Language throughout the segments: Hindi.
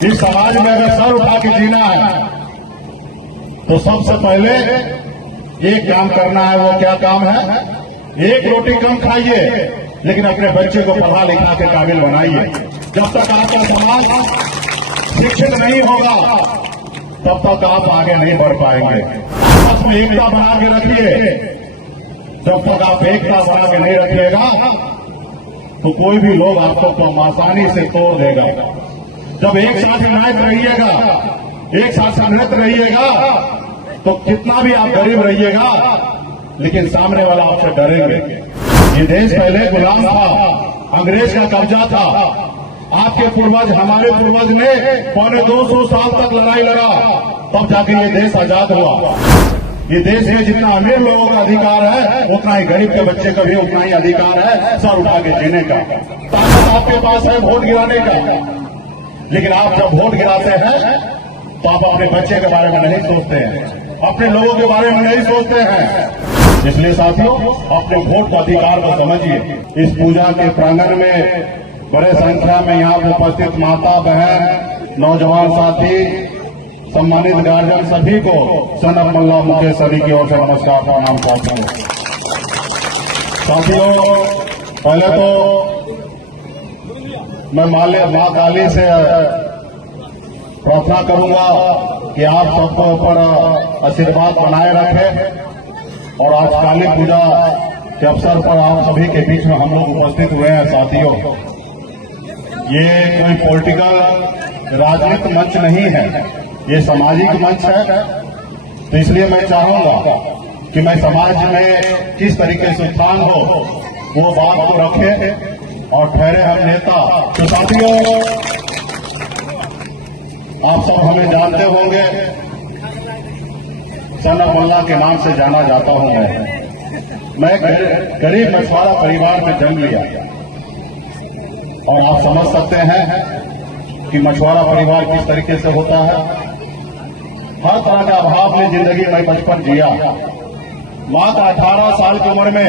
इस समाज में अगर सर उठा के जीना है तो सबसे पहले एक काम करना है। वो क्या काम है? एक रोटी कम खाइए लेकिन अपने बच्चे को पढ़ा लिखा के काबिल बनाइए। जब तक आपका समाज शिक्षित नहीं होगा तब तक आप आगे नहीं बढ़ पाएंगे। आपस में एकता बना के रखिए। जब तक आप एकता बना के नहीं रखिएगा तो कोई भी लोग आपको आसानी से तोड़ देगा। जब एक साथ यूनाइट रहिएगा, एक साथ संगठित रहिएगा तो कितना भी आप गरीब रहिएगा लेकिन सामने वाला आपसे डरेंगे। ये देश पहले गुलाम था, अंग्रेज का कब्जा था। आपके पूर्वज, हमारे पूर्वज ने 250 साल तक लड़ाई लड़ा, तब जाके ये देश आजाद हुआ। ये देश में जितना अमीर लोगों का अधिकार है उतना ही गरीब के बच्चे का भी उतना ही अधिकार है सर उठा के जीने का। ताकत आपके पास है वोट गिराने का, लेकिन आप जब वोट गिराते हैं तो आप अपने बच्चे के बारे में नहीं सोचते हैं, अपने लोगों के बारे में नहीं सोचते हैं। इसलिए साथियों, अपने वोट का अधिकार को समझिए। इस पूजा के प्रांगण में बड़े संख्या में यहाँ उपस्थित माता बहन, नौजवान साथी, सम्मानित गार्जियन सभी को सनम मल्ला मुकेश सभी की ओर से नमस्कार प्रणाम करता हूँ। साथियों, पहले तो मैं माँ काली से प्रार्थना करूंगा कि आप सबको ऊपर आशीर्वाद बनाए रखें। और आज काली पूजा के अवसर पर आप सभी के बीच में हम लोग उपस्थित हुए हैं। साथियों, ये कोई पॉलिटिकल राजनीतिक मंच नहीं है, ये सामाजिक मंच है। तो इसलिए मैं चाहूंगा कि मैं समाज में किस तरीके से उत्थान हो वो बात को रखें और ठहरे हम नेता। तो साथियों, आप सब हमें जानते होंगे, सनम मल्ला के नाम से जाना जाता हूं। मैं गरीब मछुआरा परिवार में जन्म लिया और आप समझ सकते हैं कि मछुआरा परिवार किस तरीके से होता है। हर तरह का अभाव में जिंदगी में बचपन जिया। मात्र 18 साल की उम्र में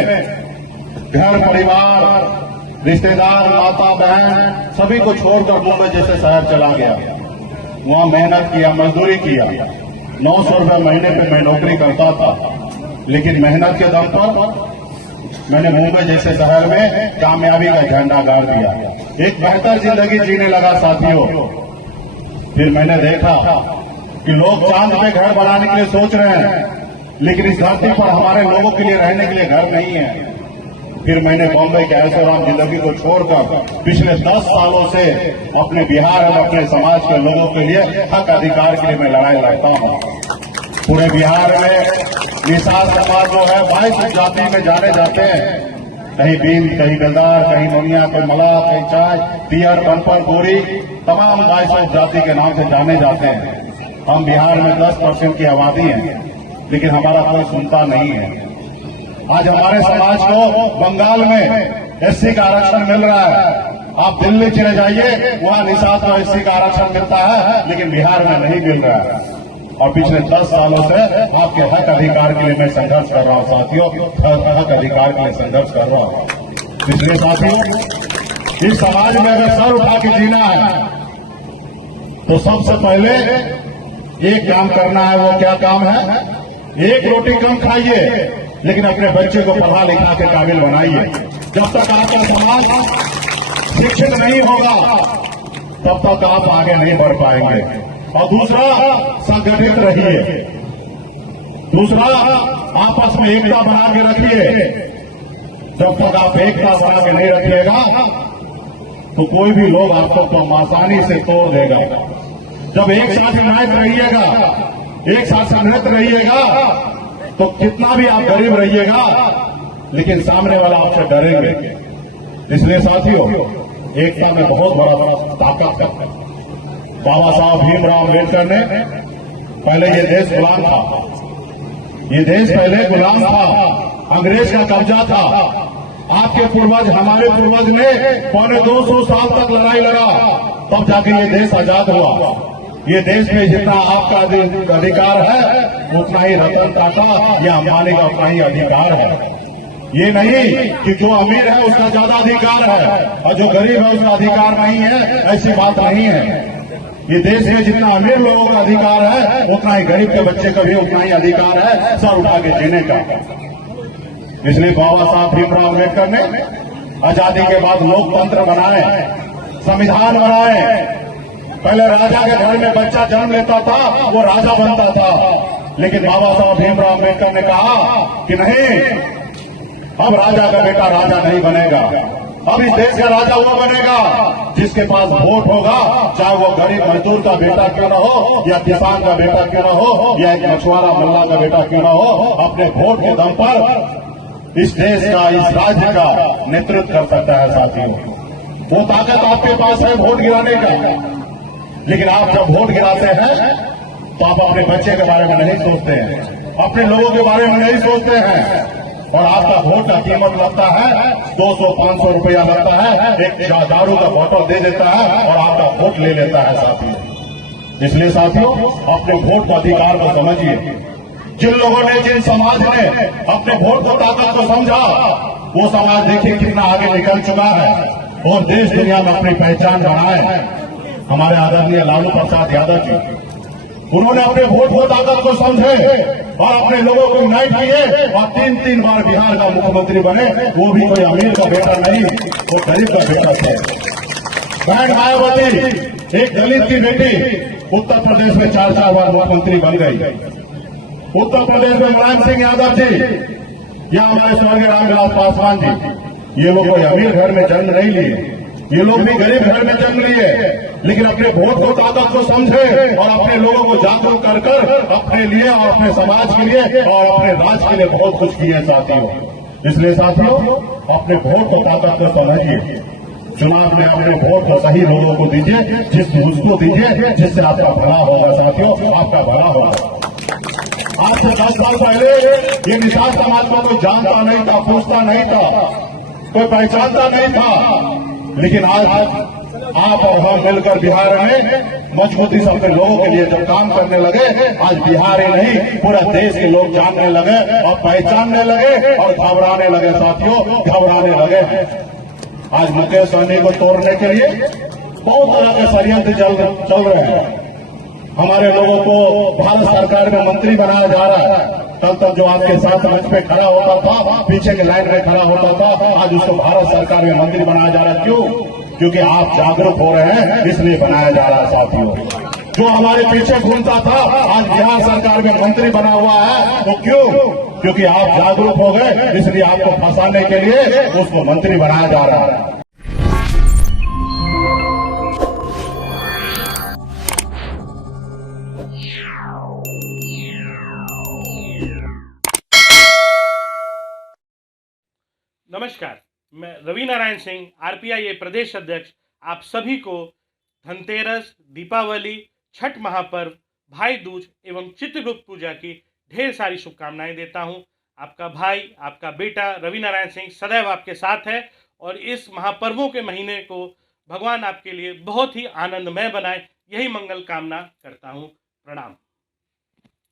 घर परिवार, रिश्तेदार, माता बहन सभी को छोड़कर मुंबई जैसे शहर चला गया। वहां मेहनत किया, मजदूरी किया। 900 रुपये महीने पे मैं नौकरी करता था, लेकिन मेहनत के दम पर मैंने मुंबई जैसे शहर में कामयाबी का झंडा गाड़ दिया। एक बेहतर जिंदगी जीने लगा। साथियों, फिर मैंने देखा कि लोग चांद पे घर बनाने के लिए सोच रहे हैं, लेकिन इस धरती पर हमारे लोगों के लिए रहने के लिए घर नहीं है। फिर मैंने बॉम्बे के ऐशोआराम जिंदगी को छोड़कर पिछले 10 सालों से अपने बिहार और अपने समाज के लोगों के लिए हक अधिकार के लिए मैं लड़ाई लड़ता हूँ। पूरे बिहार में निषाद समाज जो है 22 जाति में जाने जाते हैं। कहीं बीन, कहीं बेलदार, कहीं नोनिया, कहीं मलाह, कहीं चाय, पियर, बनपर, गोरी, तमाम 22 जाति के नाम से जाने जाते हैं। हम बिहार में 10% की आबादी है, लेकिन हमारा कोई सुनता नहीं है। आज हमारे समाज को बंगाल में एससी का आरक्षण मिल रहा है। आप दिल्ली चले जाइए, वहां निषाद को एससी का आरक्षण मिलता है, लेकिन बिहार में नहीं मिल रहा है। और पिछले 10 सालों से आपके हक अधिकार के लिए मैं संघर्ष कर रहा हूं। साथियों, हक अधिकार के लिए संघर्ष कर रहा हूं। इसलिए साथियों, इस समाज में अगर सर उठा के जीना है तो सबसे पहले एक काम करना है। वो क्या काम है? एक रोटी कम खाइए लेकिन अपने बच्चे को पढ़ा लिखा के काबिल बनाइए। जब तक आपका समाज शिक्षित नहीं होगा तब तक आप आगे नहीं बढ़ पाएंगे। और दूसरा, संगठित रहिए। दूसरा, आपस में एकता बना के रखिए। जब तक आप एकता बना के नहीं रखिएगा तो कोई भी लोग आपको आसानी से तोड़ देगा। जब एक साथ यूनाइट रहिएगा, एक साथ संगठित रहिएगा तो कितना भी आप गरीब रहिएगा लेकिन सामने वाला आपसे डरेंगे। इसलिए साथियों, एकता में बहुत बड़ा ताकत है। बाबा साहब भीमराव अम्बेडकर ने, पहले ये देश गुलाम था, ये देश पहले गुलाम था, अंग्रेज का कब्जा था। आपके पूर्वज, हमारे पूर्वज ने 250 साल तक लड़ाई लड़ा, तब जाके ये देश आजाद हुआ। ये देश में जितना आपका अधिकार है उतना ही रतन टाटा या अंबानी का उतना ही अधिकार है। ये नहीं कि जो अमीर है उसका ज्यादा अधिकार है और जो गरीब है उसका अधिकार नहीं है, ऐसी बात नहीं है। ये देश में जितना अमीर लोगों का अधिकार है उतना ही गरीब के बच्चे का भी उतना ही अधिकार है सर उठा के जीने का। इसलिए बाबा साहब भीमराव अम्बेडकर ने आजादी के बाद लोकतंत्र बनाए, संविधान बनाए। पहले राजा के घर में बच्चा जन्म लेता था, वो राजा बनता था, लेकिन बाबा साहब भीमराव अम्बेडकर ने कहा कि नहीं, अब राजा का बेटा राजा नहीं बनेगा, अब इस देश का राजा वो बनेगा जिसके पास वोट होगा, चाहे वो गरीब मजदूर का बेटा क्यों न हो, या किसान का बेटा क्यों न हो, या एक मछुआरा मल्ला का बेटा क्यों न हो, अपने वोट के दम पर इस देश का, इस राज्य का नेतृत्व कर सकता है। साथियों, वो ताकत आपके पास है वोट गिराने का, लेकिन आप जब वोट गिराते हैं तो आप अपने बच्चे के बारे में नहीं सोचते हैं, अपने लोगों के बारे में नहीं सोचते हैं, और आपका वोट का कीमत लगता है 200-500 रुपया लगता है, एक दारू का बोतल दे देता है और आपका वोट ले लेता है। साथियों, इसलिए साथियों अपने वोट का अधिकार को समझिए। जिन लोगों ने, जिन समाज ने अपने वोट को ताकत को समझा, वो समाज देखिए कितना आगे निकल चुका है और देश दुनिया में अपनी पहचान बनाए। हमारे आदरणीय लालू प्रसाद यादव जी, उन्होंने अपने वोट को ताकत को समझे और अपने लोगों को यूनाइट किए और 3 बार बिहार का मुख्यमंत्री बने। वो भी कोई अमीर का बेटा नहीं, वो गरीब का बेटा थे। बहन मायावती एक दलित की बेटी उत्तर प्रदेश में 4 बार मुख्यमंत्री बन गई। उत्तर प्रदेश में मुलायम सिंह यादव जी या हमारे स्वर्गीय रामविलास पासवान जी, ये लोग कोई अमीर घर में जन्म नहीं लिए, ये लोग भी गरीब घर में जन्म लिए, लेकिन अपने वोट को ताकत को समझे और अपने लोगों को जागरूक कर कर अपने लिए और अपने समाज के लिए और अपने राज्य के लिए बहुत कुछ किए साथियों। इसलिए साथियों अपने वोट को ताकत को समझिए, चुनाव में अपने वोट को सही लोगों को दीजिए, उसको दीजिए जिससे आपका भला होगा। साथियों, आपका भला होगा। आज से 10 साल पहले ये निषाद समाज को कोई जानता नहीं था, पूछता नहीं था, कोई पहचानता नहीं था, लेकिन आज आप और हम मिलकर बिहार में मजबूती से अपने लोगों के लिए जब काम करने लगे, आज बिहार ही नहीं पूरा देश के लोग जानने लगे और पहचानने लगे और घबराने लगे। साथियों, घबराने लगे। आज मुकेश सहनी को तोड़ने के लिए बहुत तरह के षड्यंत्र चल रहे हैं। हमारे लोगों को भारत सरकार में मंत्री बनाया जा रहा है। कल तक जो आपके साथ मंच पे खड़ा होता था, पीछे की लाइन में खड़ा होता था, आज उसको भारत सरकार में मंत्री बनाया जा रहा है। क्यों? क्योंकि आप जागरूक हो रहे हैं, इसलिए बनाया जा रहा है। साथियों, जो हमारे पीछे घूमता था आज बिहार सरकार में मंत्री बना हुआ है, वो क्यों? क्योंकि आप जागरूक हो गए, इसलिए आपको फंसाने के लिए उसको मंत्री बनाया जा रहा है। नमस्कार, मैं रवि नारायण सिंह, आरपीआई प्रदेश अध्यक्ष, आप सभी को धनतेरस, दीपावली, छठ महापर्व, भाई दूज एवं चित्रगुप्त पूजा की ढेर सारी शुभकामनाएं देता हूं। आपका भाई, आपका बेटा रवि नारायण सिंह सदैव आपके साथ है और इस महापर्वों के महीने को भगवान आपके लिए बहुत ही आनंदमय बनाए, यही मंगल कामना करता हूं। प्रणाम।